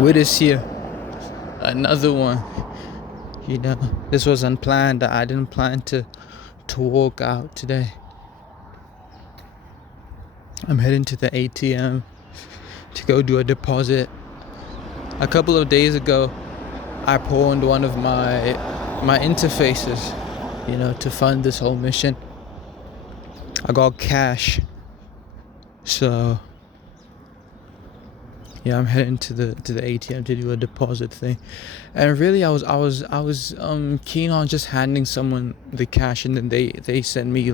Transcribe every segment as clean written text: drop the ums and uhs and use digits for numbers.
with us here. Another one. This was unplanned. I didn't plan to walk out today. I'm heading to the ATM to go do a deposit. A couple of days ago, I pawned one of my interfaces, to fund this whole mission. I got cash, so yeah, I'm heading to the ATM to do a deposit thing. And really, I was keen on just handing someone the cash, and then they send me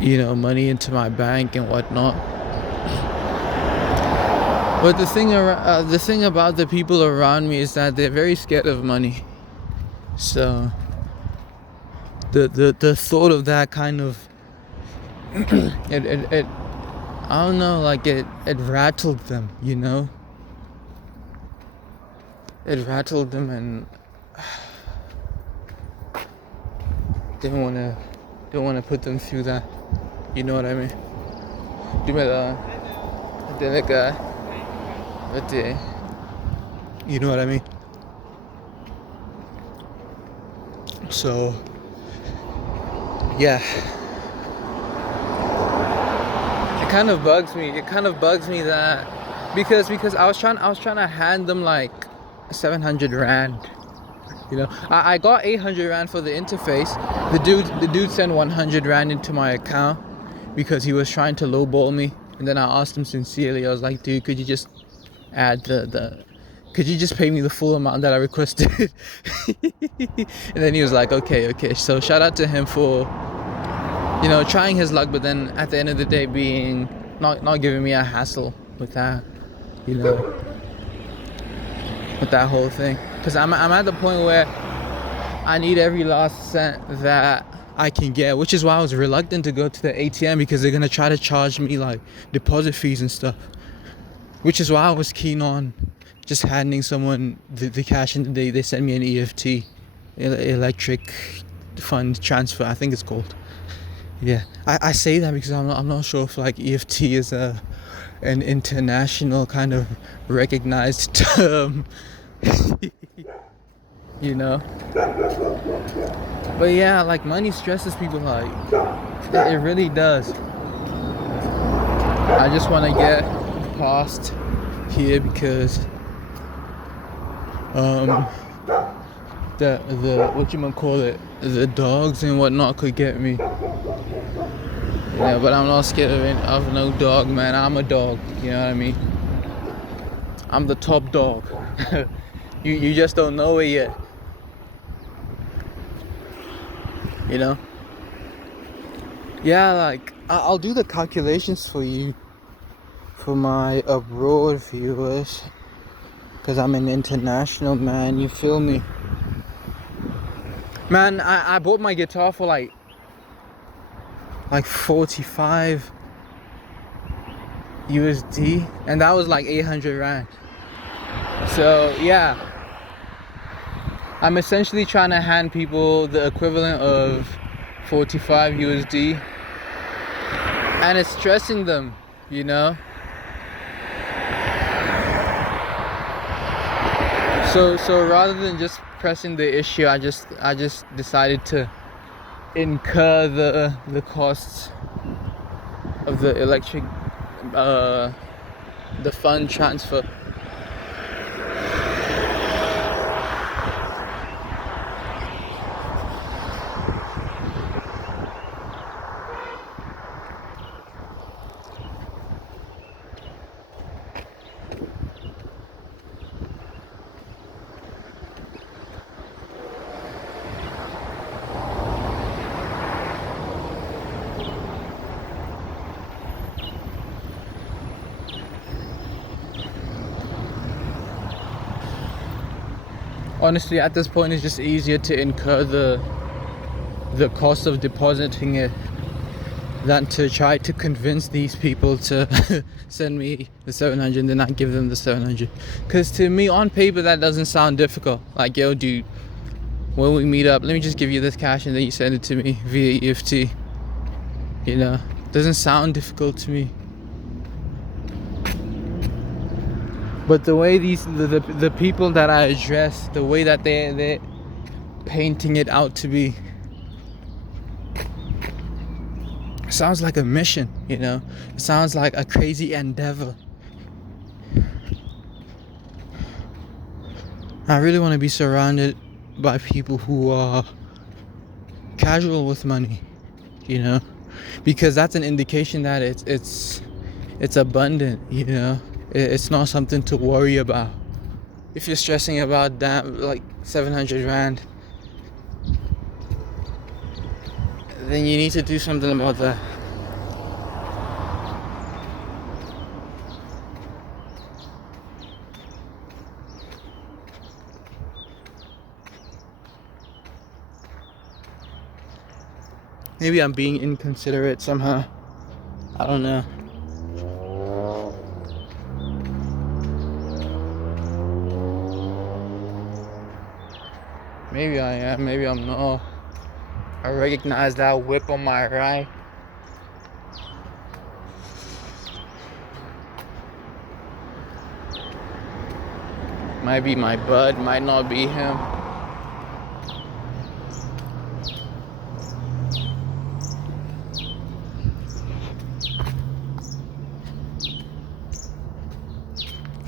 money into my bank and whatnot. But the thing about the people around me is that they're very scared of money. So the thought of that kind of it I don't know, it rattled them, It rattled them, and didn't wanna put them through that. You know what I mean? You know what I mean? So yeah. It kind of bugs me that because I was trying to hand them like 700 rand. I got 800 rand for the interface. The dude sent 100 rand into my account because he was trying to lowball me. And then I asked him sincerely. I was like, dude, could you just add could you just pay me the full amount that I requested? And then he was like, okay. So shout out to him for trying his luck, but then at the end of the day being not giving me a hassle with that, with that whole thing. Because I'm at the point where I need every last cent that I can get, which is why I was reluctant to go to the ATM, because they're gonna try to charge me like deposit fees and stuff. Which is why I was keen on just handing someone the cash, and they sent me an EFT, electric fund transfer, I think it's called. Yeah, I say that because I'm not sure if like EFT is an international kind of recognized term. But yeah, like money stresses people, like it really does. I just want to get past here because the the dogs and whatnot could get me. Yeah, but I'm not scared of no dog, man. I'm a dog, you know what I mean? I'm the top dog. You just don't know it yet. Yeah, like I'll do the calculations for you, for my abroad viewers, because I'm an international man, you feel me? Man, I bought my guitar for like 45 USD, and that was like 800 rand. So yeah, I'm essentially trying to hand people the equivalent of 45 USD, and it's stressing them, So rather than just pressing the issue, I just decided to incur the costs of the electric the fund transfer. Honestly, at this point, it's just easier to incur the cost of depositing it than to try to convince these people to send me the 700 and then not give them the 700. Because to me, on paper, that doesn't sound difficult. Like, yo, dude, when we meet up, let me just give you this cash and then you send it to me via EFT. Doesn't sound difficult to me. But the way the people that I address, the way that they're painting it out to be, sounds like a mission, you know? It sounds like a crazy endeavor. I really want to be surrounded by people who are casual with money, you know? Because that's an indication that it's abundant, you know? It's not something to worry about. If you're stressing about that, like 700 rand, then you need to do something about that. Maybe I'm being inconsiderate somehow. I don't know. Maybe I am, maybe I'm not. I recognize that whip on my right. Might be my bud, might not be him.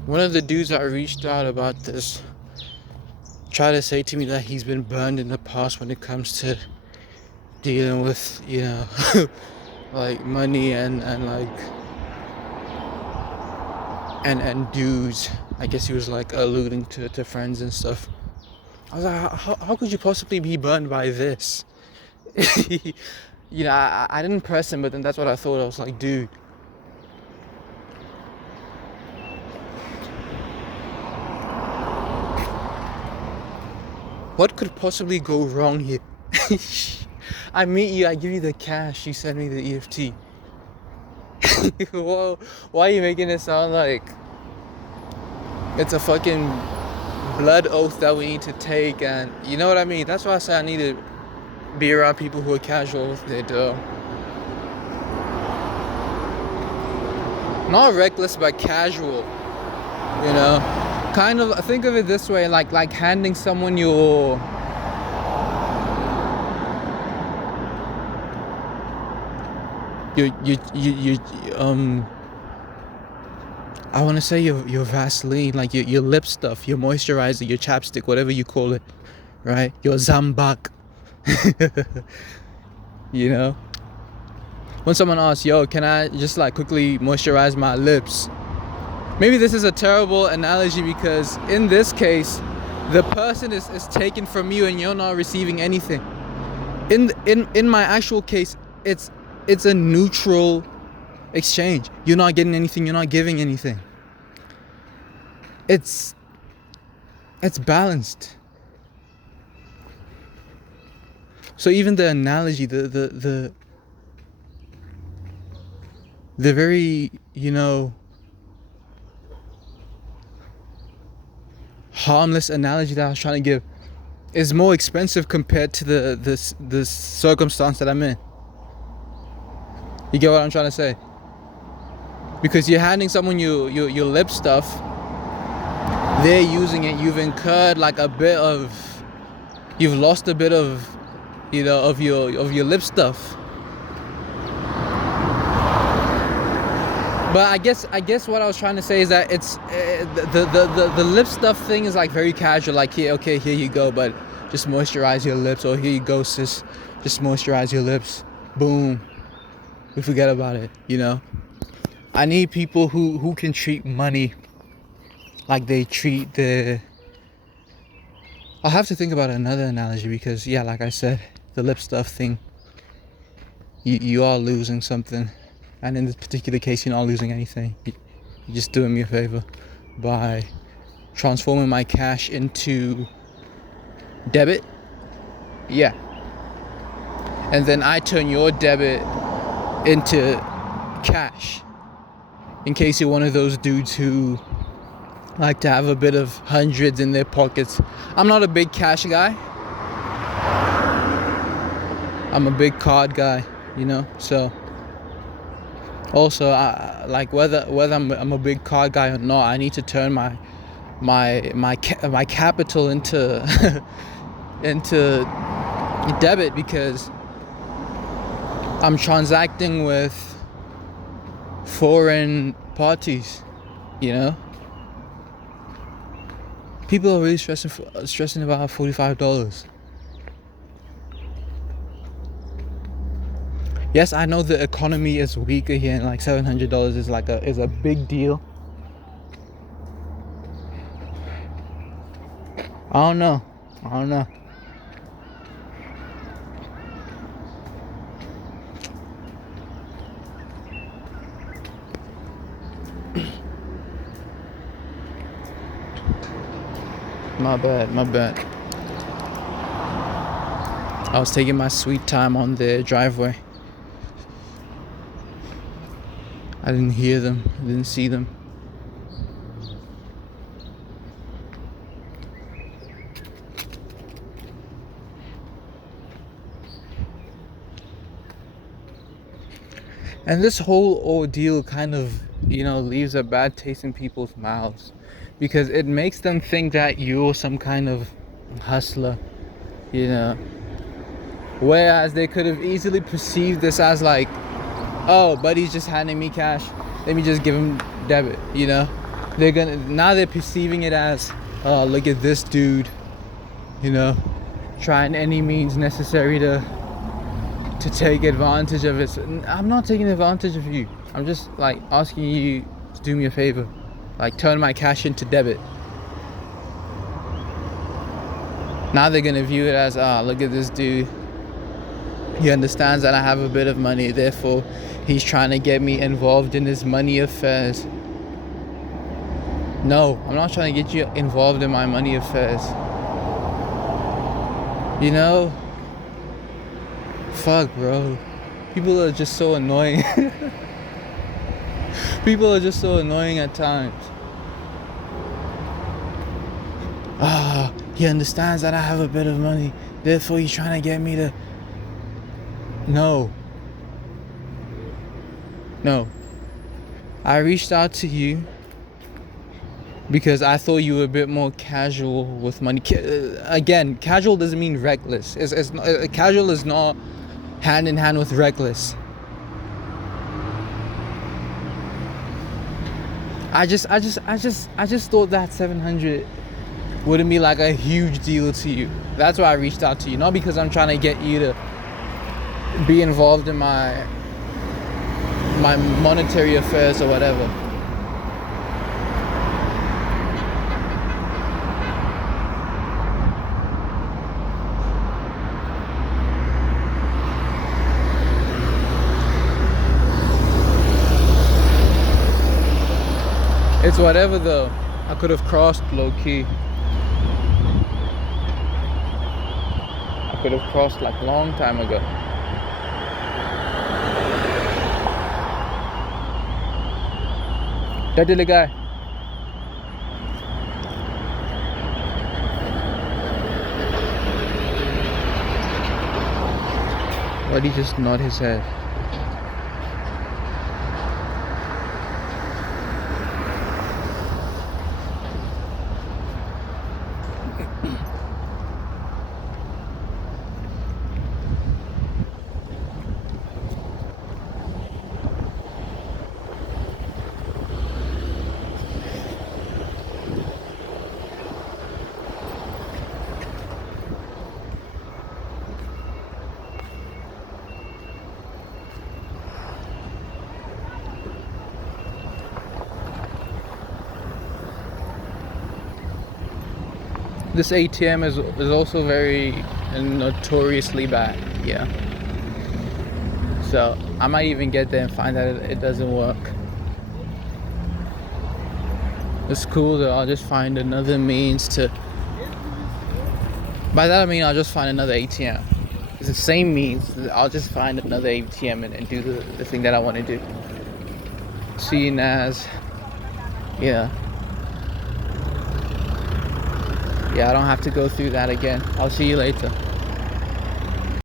One of the dudes that reached out about this tried to say to me that he's been burned in the past when it comes to dealing with, you know, like money and like and dudes. I guess he was like alluding to friends and stuff. I was like, how could you possibly be burned by this? You know, I didn't press him, but then that's what I thought. I was like, dude. What could possibly go wrong here? I meet you, I give you the cash, you send me the EFT. Whoa, why are you making it sound like it's a fucking blood oath that we need to take? And you know what I mean? That's why I say I need to be around people who are casual with their dough. Not reckless, but casual, you know? Kind of think of it this way, like handing someone your I want to say your Vaseline, like your lip stuff, your moisturizer, your chapstick, whatever you call it, right? Your Zambak. You know, when someone asks, yo, can I just like quickly moisturize my lips? Maybe this is a terrible analogy because in this case, the person is taken from you and you're not receiving anything. In my actual case, it's a neutral exchange. You're not getting anything, you're not giving anything. It's balanced. So even the analogy, the very, you know, harmless analogy that I was trying to give is more expensive compared to the circumstance that I'm in. You get what I'm trying to say? Because you're handing someone your lip stuff, they're using it, you've incurred like you've lost a bit of, you know, of your lip stuff. But I guess what I was trying to say is that it's the lip stuff thing is like very casual, like here you go, but just moisturize your lips, or here you go sis, just moisturize your lips, boom, we forget about it, you know. I need people who can treat money like they treat I'll have to think about another analogy because yeah, like I said, the lip stuff thing, you are losing something. And in this particular case, you're not losing anything. You're just doing me a favor by transforming my cash into debit. Yeah. And then I turn your debit into cash. In case you're one of those dudes who like to have a bit of hundreds in their pockets. I'm not a big cash guy. I'm a big card guy, you know, so Also, like whether I'm a big card guy or not, I need to turn my capital into into debit, because I'm transacting with foreign parties. You know, people are really stressing about $45. Yes, I know the economy is weaker here, and like $700 is a big deal. I don't know. My bad. I was taking my sweet time on the driveway. I didn't hear them. I didn't see them. And this whole ordeal kind of, leaves a bad taste in people's mouths, because it makes them think that you're some kind of hustler, you know. Whereas they could have easily perceived this as like, oh, buddy's just handing me cash. Let me just give him debit, you know. They're perceiving it as, oh, look at this dude, trying any means necessary to take advantage of it. I'm not taking advantage of you. I'm just like asking you to do me a favor, like turn my cash into debit. Now they're gonna view it as, look at this dude. He understands that I have a bit of money, therefore he's trying to get me involved in his money affairs. No, I'm not trying to get you involved in my money affairs. Fuck, bro. People are just so annoying. People are just so annoying at times. He understands that I have a bit of money, therefore he's trying to get me to... No. I reached out to you because I thought you were a bit more casual with money. Again, casual doesn't mean reckless. Casual is not hand in hand with reckless. I just thought that 700 wouldn't be like a huge deal to you. That's why I reached out to you, not because I'm trying to get you to be involved in my monetary affairs or whatever. It's whatever though. I could have crossed low key. I could have crossed like a long time ago. That the guy. Why did he just nod his head? This ATM is also very notoriously bad, yeah. So I might even get there and find that it doesn't work. It's cool though. I'll just find another means to... By that I mean I'll just find another ATM. It's the same means. I'll just find another ATM and do the thing that I want to do. Seeing as, yeah, I don't have to go through that again. I'll see you later.